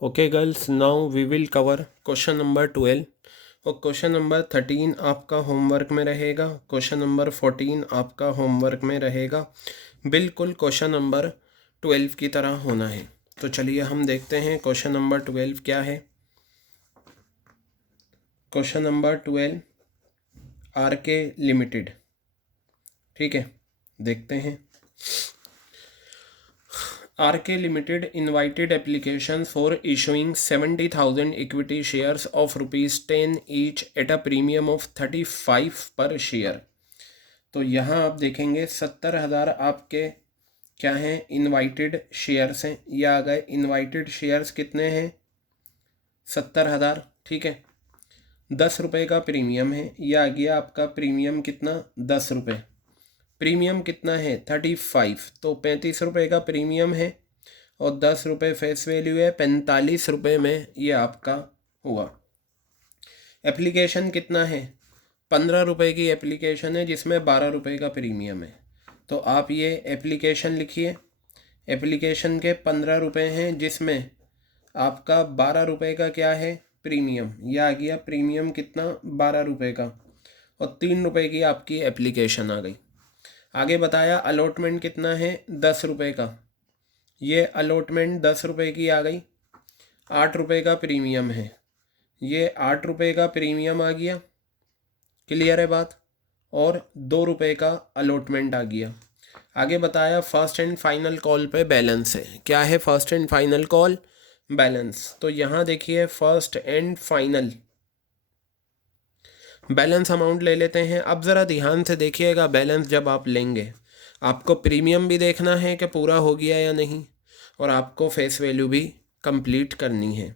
Okay girls, now we will cover question number 12 और question number 13 आपका homework में रहेगा। क्वेश्चन नंबर 14 आपका होमवर्क में रहेगा। बिल्कुल क्वेश्चन नंबर 12 की तरह होना है। तो चलिए हम देखते हैं क्वेश्चन नंबर 12 क्या है। क्वेश्चन नंबर 12 आरके लिमिटेड, ठीक है, देखते हैं। RK Limited invited applications for issuing 70,000 equity shares of ₹10 each at a premium of 35 per share। तो यहाँ आप देखेंगे 70,000 आपके क्या हैं, इनवाइटेड शेयर्स हैं। ये आ गए इनवाइटेड शेयर्स, कितने हैं, 70,000, ठीक है। 10 रुपये का प्रीमियम है। ये आ गया आपका प्रीमियम कितना, 10 रुपये। प्रीमियम कितना है, 35, तो 35 रुपये का प्रीमियम है और 10 रुपये फेस वैल्यू है, 45 रुपये में ये आपका हुआ। एप्लीकेशन कितना है, 15 रुपये की एप्लीकेशन है जिसमें 12 रुपये का प्रीमियम है। तो आप ये एप्लीकेशन लिखिए। एप्लीकेशन के 15 रुपये हैं जिसमें आपका 12 रुपये का क्या है, प्रीमियम। यह आ गया प्रीमियम कितना, 12 रुपये का, और 3 रुपये की आपकी एप्लीकेशन आ गई। आगे बताया अलॉटमेंट कितना है, 10 रुपये का। ये अलॉटमेंट 10 रुपये की आ गई। 8 रुपये का प्रीमियम है, ये 8 रुपये का प्रीमियम आ गया, क्लियर है बात। और 2 रुपये का अलॉटमेंट आ गया। आगे बताया फर्स्ट एंड फाइनल कॉल पे बैलेंस है। क्या है, first and final call balance. तो यहाँ देखिए first and final balance amount ले लेते हैं। अब ज़रा ध्यान से देखिएगा, बैलेंस जब आप लेंगे आपको प्रीमियम भी देखना है कि पूरा हो गया या नहीं, और आपको फेस वैल्यू भी कंप्लीट करनी है।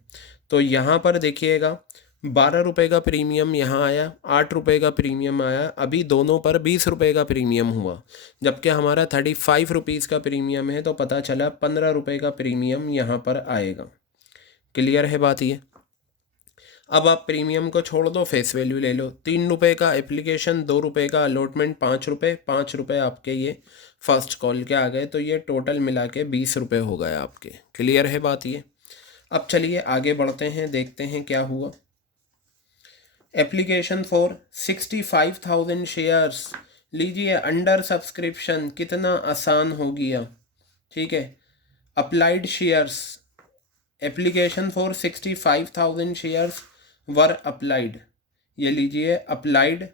तो यहाँ पर देखिएगा 12 रुपये का प्रीमियम यहाँ आया, 8 रुपये का प्रीमियम आया। अभी दोनों पर 20 रुपये का प्रीमियम हुआ, जबकि हमारा 35 रुपीज़ का प्रीमियम है। तो पता चला 15 रुपये का प्रीमियम यहाँ पर आएगा। क्लियर है बात ये। अब आप प्रीमियम को छोड़ दो, फेस वैल्यू ले लो। 3 रुपये का एप्लीकेशन, 2 रुपये का अलॉटमेंट, 5 रुपये, 5 रुपये आपके ये फर्स्ट कॉल के आ गए। तो ये टोटल मिला के 20 रुपये हो गए आपके। क्लियर है बात ये। अब चलिए आगे बढ़ते हैं, देखते हैं क्या हुआ। एप्लीकेशन फॉर 65,000 शेयर्स, लीजिए अंडर सब्सक्रिप्शन, कितना आसान हो गया, ठीक है। Applied shares, application for 65,000 shares were applied. ये लीजिए अप्लाइड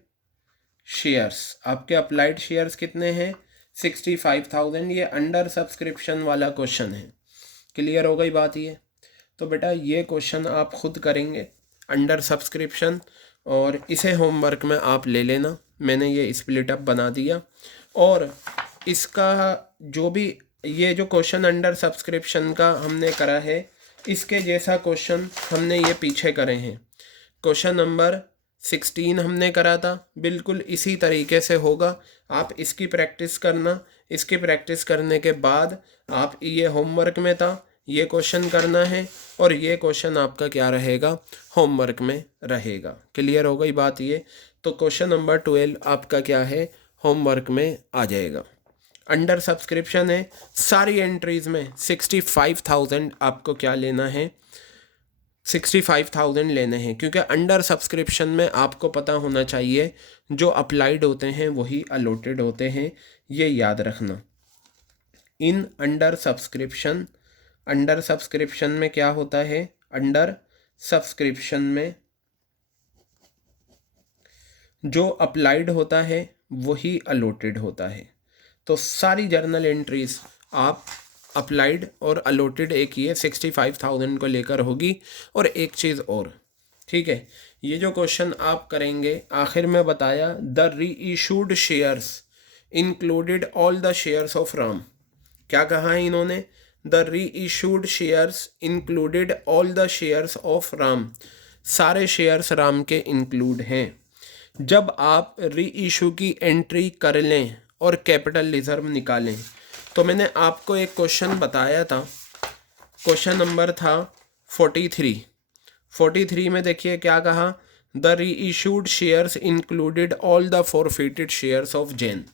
शेयर्स, आपके अप्लाइड शेयर्स कितने हैं, 65,000। ये अंडर सब्सक्रिप्शन वाला क्वेश्चन है। क्लियर हो गई बात ये। तो बेटा ये क्वेश्चन आप खुद करेंगे अंडर सब्सक्रिप्शन, और इसे होमवर्क में आप ले लेना। मैंने ये स्प्लिट अप बना दिया, और इसका जो भी ये जो क्वेश्चन अंडर सब्सक्रिप्शन का हमने करा है, इसके जैसा क्वेश्चन हमने ये पीछे करे हैं। क्वेश्चन नंबर 16 हमने करा था, बिल्कुल इसी तरीके से होगा। आप इसकी प्रैक्टिस करना। इसकी प्रैक्टिस करने के बाद आप ये होमवर्क में था, ये क्वेश्चन करना है, और ये क्वेश्चन आपका क्या रहेगा, होमवर्क में रहेगा। क्लियर हो गई बात ये। तो क्वेश्चन नंबर 12 आपका क्या है, होमवर्क में आ जाएगा। अंडर सब्सक्रिप्शन है, सारी एंट्रीज में 65,000 आपको क्या लेना है, 65,000 लेने हैं। क्योंकि अंडर सब्सक्रिप्शन में आपको पता होना चाहिए जो अप्लाइड होते हैं वही अलॉटेड होते हैं, ये याद रखना। In under subscription, under subscription में क्या होता है, अंडर सब्सक्रिप्शन में जो अप्लाइड होता है वही अलॉटेड होता है। तो सारी जर्नल एंट्रीज आप अप्लाइड और अलॉटेड एक ये 65,000 को लेकर होगी। और एक चीज़ और, ठीक है, ये जो क्वेश्चन आप करेंगे आखिर में बताया द री issued shares included all the shares of Ram. क्या कहा है इन्होंने, द री issued shares included all the shares of Ram, सारे शेयर्स राम के इंक्लूड हैं। जब आप री इशू की एंट्री कर लें और कैपिटल रिजर्व निकालें, तो मैंने आपको एक क्वेश्चन बताया था, क्वेश्चन नंबर था 43 में देखिए क्या कहा, द री issued shares included all the forfeited shares of Jain.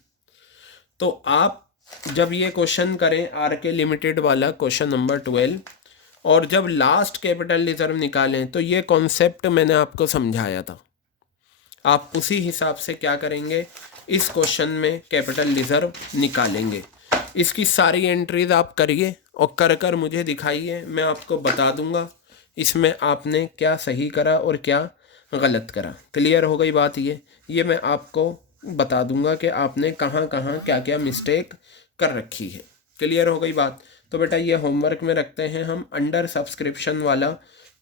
तो आप जब ये क्वेश्चन करें RK लिमिटेड वाला क्वेश्चन नंबर 12, और जब लास्ट कैपिटल रिजर्व निकालें तो ये कॉन्सेप्ट मैंने आपको समझाया था। आप उसी हिसाब से क्या करेंगे, इस क्वेश्चन में कैपिटल रिजर्व निकालेंगे। इसकी सारी एंट्रीज आप करिए और कर मुझे दिखाइए, मैं आपको बता दूंगा इसमें आपने क्या सही करा और क्या गलत करा। क्लियर हो गई बात? ये मैं आपको बता दूंगा कि आपने कहाँ कहाँ क्या क्या मिस्टेक कर रखी है। क्लियर हो गई बात? तो बेटा ये होमवर्क में रखते हैं हम। अंडर सब्सक्रिप्शन वाला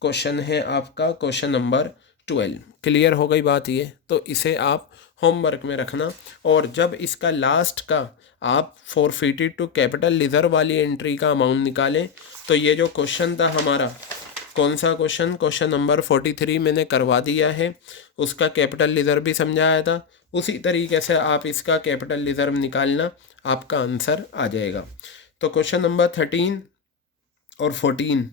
क्वेश्चन है आपका क्वेश्चन नंबर 12। क्लियर हो गई बात? तो इसे आप होमवर्क में रखना। और जब इसका लास्ट का आप फॉरफिटेड टू कैपिटल रिजर्व वाली एंट्री का अमाउंट निकालें तो ये जो क्वेश्चन था हमारा, कौन सा क्वेश्चन, क्वेश्चन नंबर 43 मैंने करवा दिया है, उसका कैपिटल रिजर्व भी समझाया था। उसी तरीके से आप इसका कैपिटल रिजर्व निकालना, आपका आंसर आ जाएगा। तो क्वेश्चन नंबर 13 और 14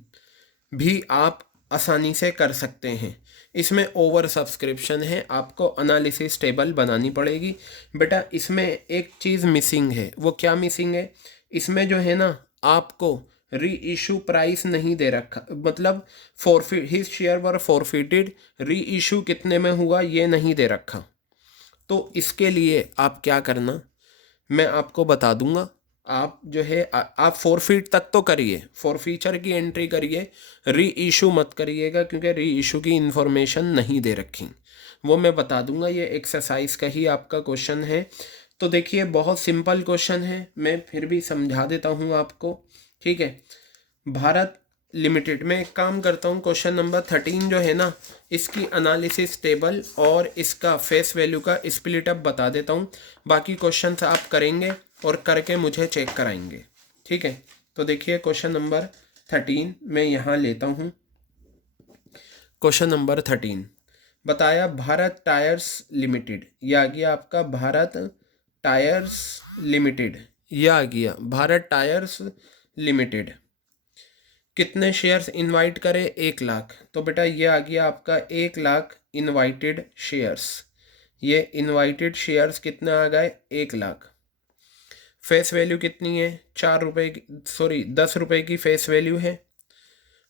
भी आप आसानी से कर सकते हैं। इसमें ओवर सब्सक्रिप्शन है, आपको एनालिसिस टेबल बनानी पड़ेगी। बेटा इसमें एक चीज़ मिसिंग है। वो क्या मिसिंग है? इसमें जो है ना, आपको री इशू प्राइस नहीं दे रखा, मतलब फॉरफिट हिज शेयर वर फॉरफिटेड, री इशू कितने में हुआ ये नहीं दे रखा। तो इसके लिए आप क्या करना, मैं आपको बता दूंगा। आप जो है आप फॉरफिट तक तो करिए, फॉरफीचर की एंट्री करिए, री इशू मत करिएगा क्योंकि री इशू की इन्फॉर्मेशन नहीं दे रखी। वो मैं बता दूंगा, ये एक्सरसाइज का ही आपका क्वेश्चन है। तो देखिए बहुत सिंपल क्वेश्चन है, मैं फिर भी समझा देता हूँ आपको, ठीक है। भारत लिमिटेड में एक काम करता हूँ, क्वेश्चन नंबर 13 जो है ना, इसकी एनालिसिस टेबल और इसका फेस वैल्यू का स्प्लिट अप बता देता हूँ। बाकी क्वेश्चन आप करेंगे और करके मुझे चेक कराएंगे, ठीक है। तो देखिए क्वेश्चन नंबर 13 मैं यहाँ लेता हूँ। क्वेश्चन नंबर 13 बताया भारत टायर्स लिमिटेड, यह आ गया आपका भारत टायर्स लिमिटेड, यह आ गया भारत टायर्स लिमिटेड। कितने शेयर्स इनवाइट करें? 1 लाख। तो बेटा ये आ गया आपका 1 लाख इनवाइटेड शेयर्स। ये इनवाइटेड शेयर्स कितने आ गए? 1 लाख। फेस वैल्यू कितनी है? 4 रुपये की, सॉरी 10 रुपये की फेस वैल्यू है।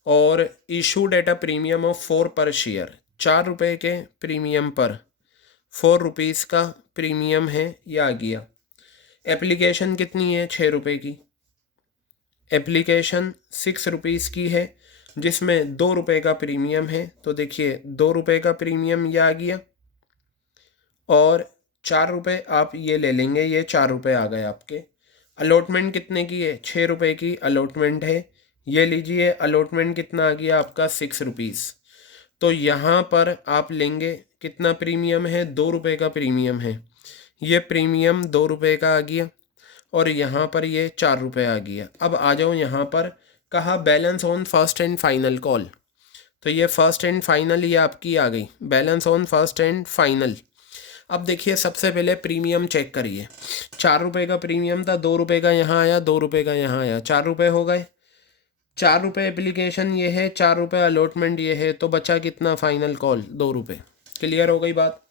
और issued at a premium of 4 पर शेयर, 4 रुपये के प्रीमियम पर 4 रुपीज़ का प्रीमियम है, यह आ गया। एप्लीकेशन कितनी है? 6 रुपये की। एप्लीकेशन 6 रुपीज़ की है जिसमें 2 रुपये का प्रीमियम है। तो देखिए 2 रुपये का प्रीमियम यह आ गया और 4 रुपये आप ये ले लेंगे, ये 4 रुपये आ गए आपके। अलॉटमेंट कितने की है? 6 रुपये की अलॉटमेंट है, ये लीजिए। अलॉटमेंट कितना आ गया आपका? 6 रुपीज़। तो यहाँ पर आप लेंगे कितना प्रीमियम है? 2 रुपये का प्रीमियम है, ये प्रीमियम 2 रुपये का आ गया और यहाँ पर ये 4 रुपये आ गया। अब आ जाओ यहाँ पर, कहा balance on first and final call. तो ये फर्स्ट एंड फाइनल ये आपकी आ गई, balance on first and final. अब देखिए सबसे पहले प्रीमियम चेक करिए। 4 रुपये का प्रीमियम था, 2 रुपये का यहाँ आया, 2 रुपये का यहाँ आया, 4 रुपये हो गए। 4 रुपये एप्लीकेशन ये है, 4 रुपये अलॉटमेंट ये है, तो बचा कितना? फाइनल कॉल 2 रुपये। क्लियर हो गई बात?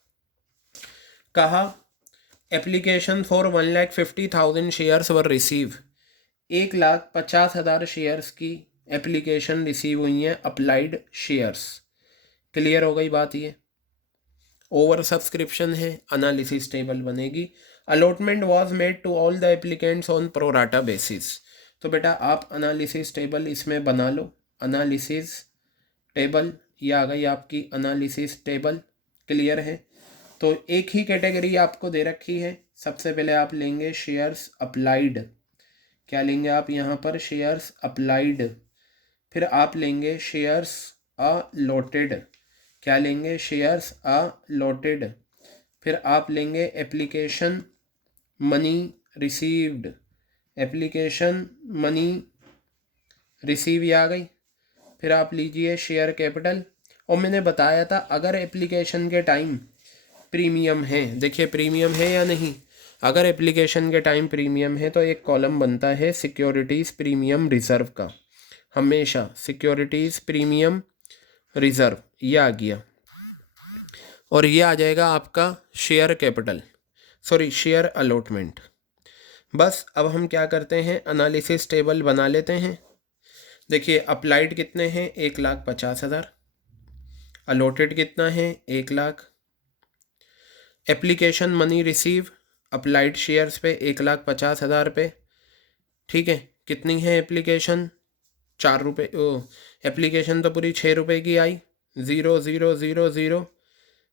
कहा application for 1,50,000 shares were receive, 1,50,000 shares की एप्लीकेशन रिसीव हुई हैं, अप्लाइड शेयर्स। क्लियर हो गई बात? ये ओवर सब्सक्रिप्शन है, एनालिसिस टेबल बनेगी। Allotment was made to all the applicants on pro rata basis. तो बेटा आप एनालिसिस टेबल इसमें बना लो। एनालिसिस टेबल ये आ गई आपकी एनालिसिस टेबल। क्लियर है? तो एक ही कैटेगरी आपको दे रखी है। सबसे पहले आप लेंगे शेयर्स अप्लाइड, क्या लेंगे आप यहाँ पर? Shares applied. फिर आप लेंगे शेयर्स अलॉटेड, क्या लेंगे? Shares allotted. फिर आप लेंगे application money received, application money receive ये आ गई। फिर आप लीजिए शेयर कैपिटल। और मैंने बताया था अगर एप्लीकेशन के टाइम प्रीमियम है, देखिए प्रीमियम है या नहीं, अगर एप्लीकेशन के टाइम प्रीमियम है तो एक कॉलम बनता है सिक्योरिटीज़ प्रीमियम रिजर्व का, हमेशा सिक्योरिटीज़ प्रीमियम रिजर्व, ये आ गया। और ये आ जाएगा आपका share capital, sorry share allotment. बस अब हम क्या करते हैं, एनालिसिस टेबल बना लेते हैं। देखिए अप्लाइड कितने हैं, 1,50,000। अलॉटेड कितना है, 1,00,000। Application money receive applied shares पे 1,50,000 पे। ठीक है, कितनी है एप्लीकेशन, 4 रुपये। एप्लीकेशन तो पूरी 6 रुपये की आई, 0,0,0,0,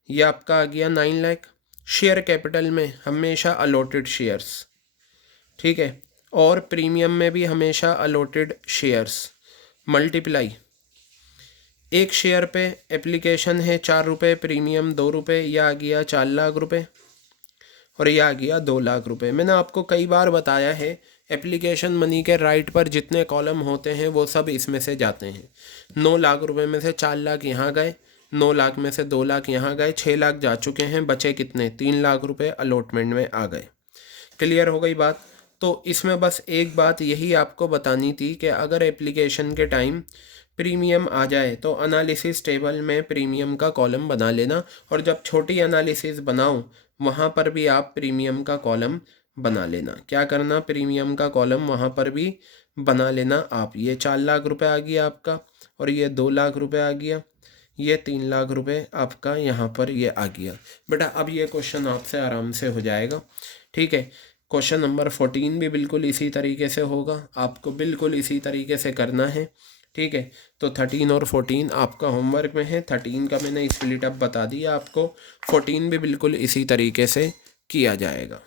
ये आपका आ गया 9,00,000। शेयर कैपिटल में हमेशा अलॉटेड शेयर्स, ठीक है, और प्रीमियम में भी हमेशा अलॉटेड शेयर्स। मल्टीप्लाई, एक शेयर पे एप्लीकेशन है 4 रुपये, प्रीमियम 2 रुपये, यह आ गया 4,00,000 और यह आ गया 2,00,000। मैंने आपको कई बार बताया है एप्लीकेशन मनी के राइट पर जितने कॉलम होते हैं वो सब इसमें से जाते हैं। 9,00,000 में से 4,00,000 यहाँ गए, 9,00,000 में से 2,00,000 यहाँ गए, 6,00,000 जा चुके हैं, बचे कितने, 3,00,000 अलॉटमेंट में आ गए। क्लियर हो गई बात। तो इसमें बस एक बात यही आपको बतानी थी कि अगर एप्लीकेशन के टाइम प्रीमियम आ जाए तो एनालिसिस टेबल में प्रीमियम का कॉलम बना लेना, और जब छोटी एनालिसिस बनाओ वहाँ पर भी आप प्रीमियम का कॉलम बना लेना। क्या करना, प्रीमियम का कॉलम वहाँ पर भी बना लेना आप। ये 4,00,000 आ गया आपका, और ये 2,00,000 आ गया, ये 3,00,000 आपका यहाँ पर ये आ गया। बेटा अब ये क्वेश्चन आपसे आराम से हो जाएगा। ठीक है, क्वेश्चन नंबर 14 भी बिल्कुल इसी तरीके से होगा, आपको बिल्कुल इसी तरीके से करना है। ठीक है, तो 13 और 14 आपका होमवर्क में है। 13 का मैंने स्प्लिट अप बता दिया आपको, 14 भी बिल्कुल इसी तरीके से किया जाएगा।